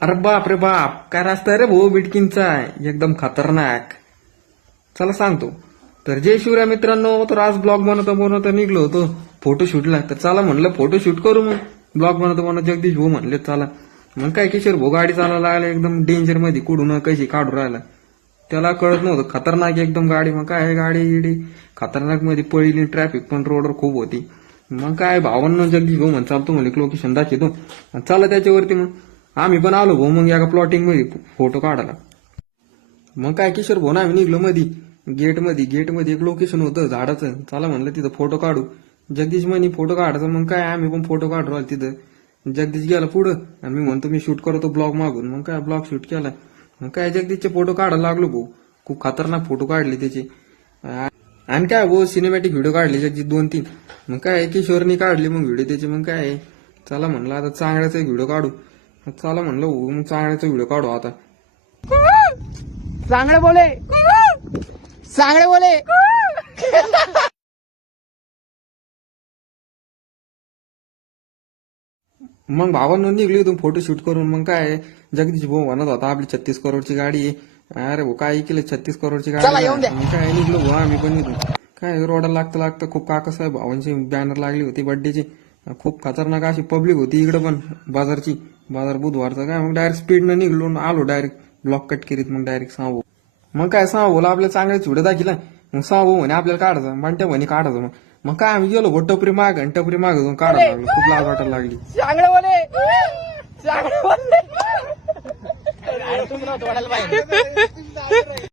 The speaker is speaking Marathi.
अरे बाप रे बाप, काय रस्ता आहे रे भाऊ बिटकीनचा, एकदम खतरनाक. चला सांगतो. तर जय शिवराय मित्रांनो, तर आज ब्लॉग बनवता निघलो होतो फोटोशूटला. तर चला म्हणलं फोटोशूट करू. मग ब्लॉग बनवता जगदीश भाऊ म्हणले चला. मग काय किशोर भाऊ गाडी चालायला लागला एकदम डेंजर मध्ये, कुठून कशी काढू राहिला. त्याला कळत नव्हतं, खतरनाक एकदम गाडी. मग काय गाडी खतरनाक मध्ये पळली, ट्रॅफिक पण रोडवर खूप होती. मग काय भावांना जगदीश भाऊ म्हण चालतो म्हणले लोकेशन दाखवतो, चला त्याच्यावरती. मग आम्ही पण आलो भाऊ मग एका प्लॉटिंग मध्ये फोटो काढायला. मग काय किशोर भाऊ ना आम्ही निघलो मध्ये गेट मध्ये एक लोकेशन होतं झाडाचं. चला म्हणलं तिथं फोटो काढू. जगदीश म्हणे फोटो काढायचं. मग काय आम्ही पण फोटो काढू राहिलो तिथं. जगदीश गेला पुढं आणि मी म्हणतो मी शूट करतो ब्लॉग मागून. मग काय ब्लॉग शूट केला. मग काय जगदीशचे फोटो काढायला लागलो भाऊ. खूप खतरनाक फोटो काढले त्याचे. आणि काय भाऊ सिनेमॅटिक व्हिडिओ काढले जगदीश 2-3. मग काय किशोरनी काढले मग व्हिडिओ त्याचे. मग काय चला म्हणलं आता चांगल्याचा एक व्हिडिओ काढू. चला म्हणलं भाऊ मग चांगल्याचा व्हिडिओ काढू आता. चांगले बोले, चांगले बोले. मग भावांना निघली होती फोटो शूट करून. मग काय जगदीश भाऊ म्हणत होता आपली 36 करोडची गाडी आहे. अरे भाऊ काय केलं 36 करोडची चला गाडी. येऊन द्या. मग काय निघलो भाऊ आम्ही पण निघलो. काय रोडाला लागतं खूप काकासाहेब भावांची बॅनर लागली होती बर्थडेची. खूप खतरनाक अशी पब्लिक होती इकडे पण बाजारची. बाजार बुधवारचा काय. मग डायरेक्ट स्पीडनं निघलो आलो डायरेक्ट ब्लॉक कट करीत. मग डायरेक्ट सांगू. मग काय सांगू आपल्या चांगल्या व्हिडिओ दाखिला. मग सांगू म्हणे आपल्याला काढायचं. बंट्या म्हणे काढायचं. मग काय आम्ही गेलो भाऊ टपरी माग आणि टपरी माग जाऊन काढायला लागलो. खूप लाज वाटायला लागली. चांगले बोले, चांगले बोले. तुम्ही नव्हतं म्हणायला पाहिजे.